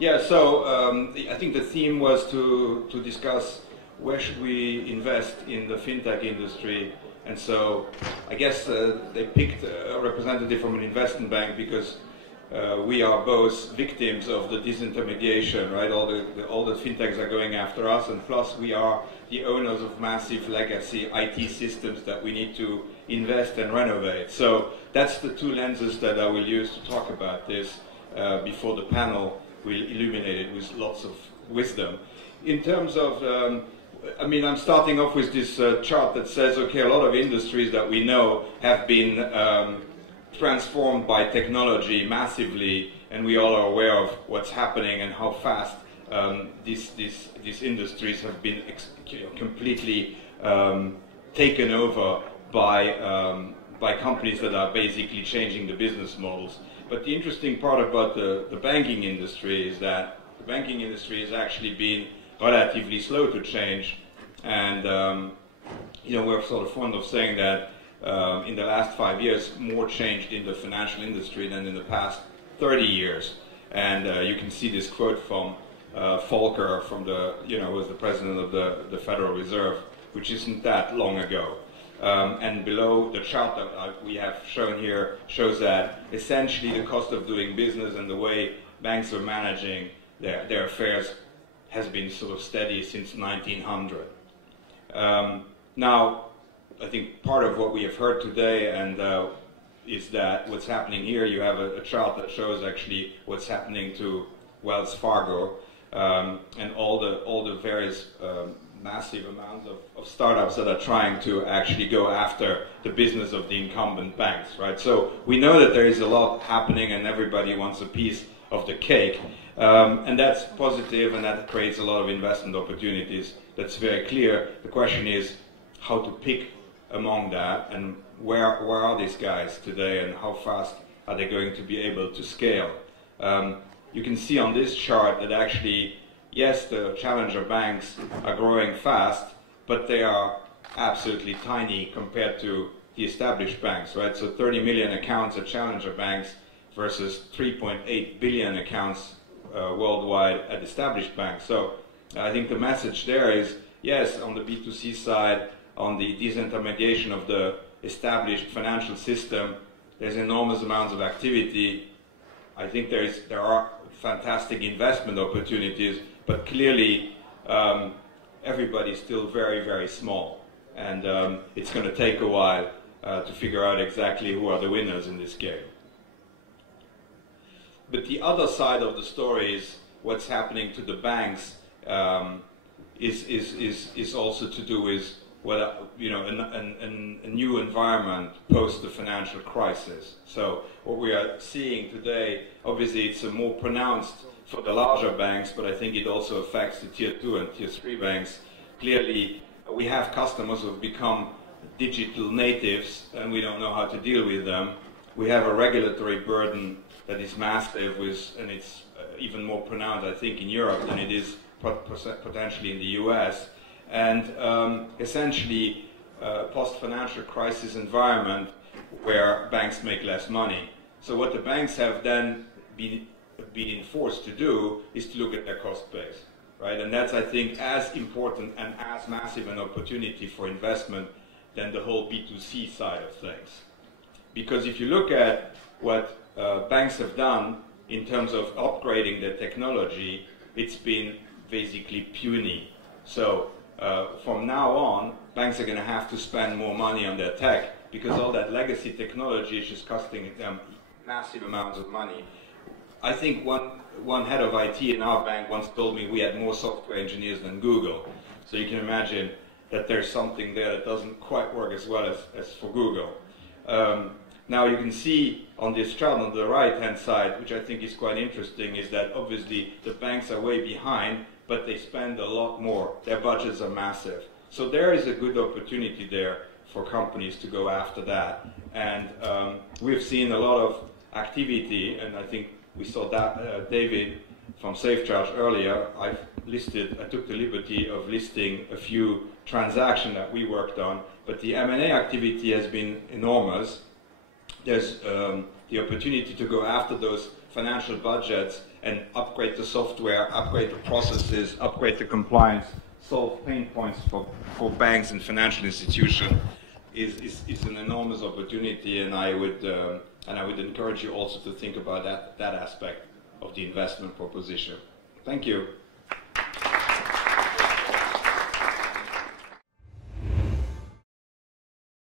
Yeah, so I think the theme was to discuss where should we invest in the fintech industry. And so I guess they picked a representative from an investment bank because we are both victims of the disintermediation, right? All the fintechs are going after us, and plus we are the owners of massive legacy IT systems that we need to invest and renovate. So that's the two lenses that I will use to talk about this before the panel will illuminate it with lots of wisdom. In terms of, I mean, I'm starting off with this chart that says, okay, a lot of industries that we know have been transformed by technology massively, and we all are aware of what's happening and how fast these industries have been completely taken over by companies that are basically changing the business models. But the interesting part about the banking industry is that the banking industry has actually been relatively slow to change, and you know, we're sort of fond of saying that in the last 5 years more changed in the financial industry than in the past 30 years. And you can see this quote from Volcker, from the, you know, who was the president of the Federal Reserve, which isn't that long ago. And below, the chart that we have shown here shows that essentially the cost of doing business and the way banks are managing their affairs has been sort of steady since 1900. Now, I think part of what we have heard today and is that what's happening here, you have a chart that shows actually what's happening to Wells Fargo and all the various massive amounts of startups that are trying to actually go after the business of the incumbent banks, right? So we know that there is a lot happening and everybody wants a piece of the cake, and that's positive and that creates a lot of investment opportunities. That's very clear. The question is how to pick among that, and where are these guys today and how fast are they going to be able to scale? You can see on this chart that actually, yes, the challenger banks are growing fast, but they are absolutely tiny compared to the established banks, right? So 30 million accounts at challenger banks versus 3.8 billion accounts worldwide at established banks. So I think the message there is, yes, on the B2C side, on the disintermediation of the established financial system, there's enormous amounts of activity. I think there are fantastic investment opportunities, but clearly everybody's still very, very small. And it's going to take a while to figure out exactly who are the winners in this game. But the other side of the story is what's happening to the banks is also to do with whether, you know, a new environment post the financial crisis. So what we are seeing today, obviously it's a more pronounced for the larger banks, but I think it also affects the tier 2 and tier 3 banks. Clearly, we have customers who have become digital natives and we don't know how to deal with them. We have a regulatory burden that is massive, and it's even more pronounced, I think, in Europe than it is potentially in the US. And essentially, post-financial crisis environment where banks make less money. So what the banks have then been forced to do is to look at their cost base, right? And that's, I think, as important and as massive an opportunity for investment than the whole B2C side of things. Because if you look at what banks have done in terms of upgrading their technology, it's been basically puny. So from now on, banks are going to have to spend more money on their tech because all that legacy technology is just costing them massive amounts of money. I think one head of IT in our bank once told me we had more software engineers than Google. So you can imagine that there's something there that doesn't quite work as well as for Google. Now you can see on this chart on the right-hand side, which I think is quite interesting, is that obviously the banks are way behind, but they spend a lot more. Their budgets are massive. So there is a good opportunity there for companies to go after that. And we've seen a lot of activity, and I think we saw that David from SafeCharge earlier. I took the liberty of listing a few transactions that we worked on, but the M&A activity has been enormous. There's the opportunity to go after those financial budgets and upgrade the software, upgrade the processes, upgrade the compliance, solve pain points for banks and financial institutions is an enormous opportunity, and I would encourage you also to think about that aspect of the investment proposition. Thank you.